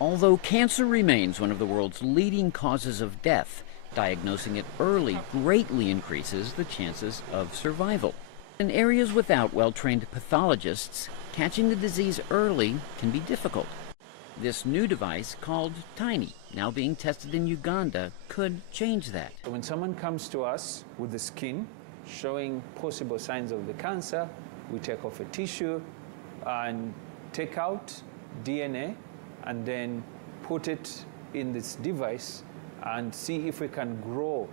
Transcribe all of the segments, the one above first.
Although cancer remains one of the world's leading causes of death, diagnosing it early greatly increases the chances of survival. In areas without well-trained pathologists, catching the disease early can be difficult. This new device, called Tiny, now being tested in Uganda, could change that. When someone comes to us with the skin showing possible signs of the cancer, we take off a tissue and take out DNA and then put it in this device and see if we can grow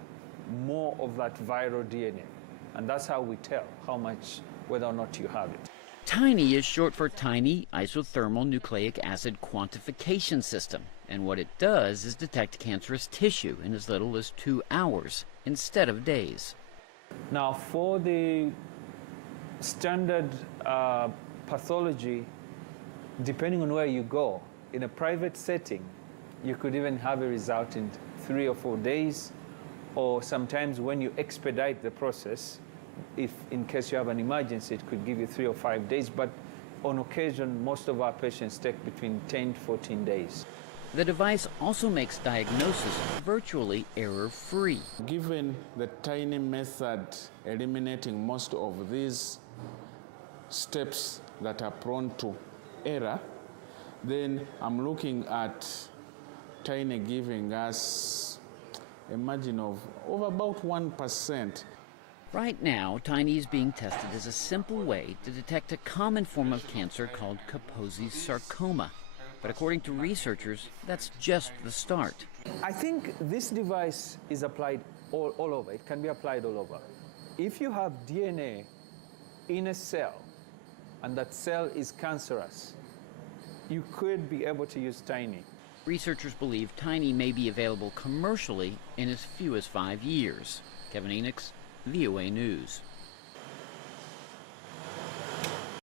more of that viral DNA. And that's how we tell how much, whether or not you have it. Tiny is short for Tiny Isothermal Nucleic Acid Quantification System, and what it does is detect cancerous tissue in as little as 2 hours instead of days. Now, for the standard pathology, depending on where you go, in a private setting, you could even have a result in 3 or 4 days, or sometimes when you expedite the process, if in case you have an emergency, it could give you 3 or 5 days, but on occasion, most of our patients take between 10 to 14 days. The device also makes diagnosis virtually error-free. Given the Tiny method eliminating most of these steps that are prone to error, then I'm looking at Tiny giving us a margin of about 1%. Right now, Tiny is being tested as a simple way to detect a common form of cancer called Kaposi's sarcoma. But according to researchers, that's just the start. I think this device is applied all over. It can be applied all over. If you have DNA in a cell and that cell is cancerous, you could be able to use Tiny. Researchers believe Tiny may be available commercially in as few as 5 years. Kevin Enochs, VOA News.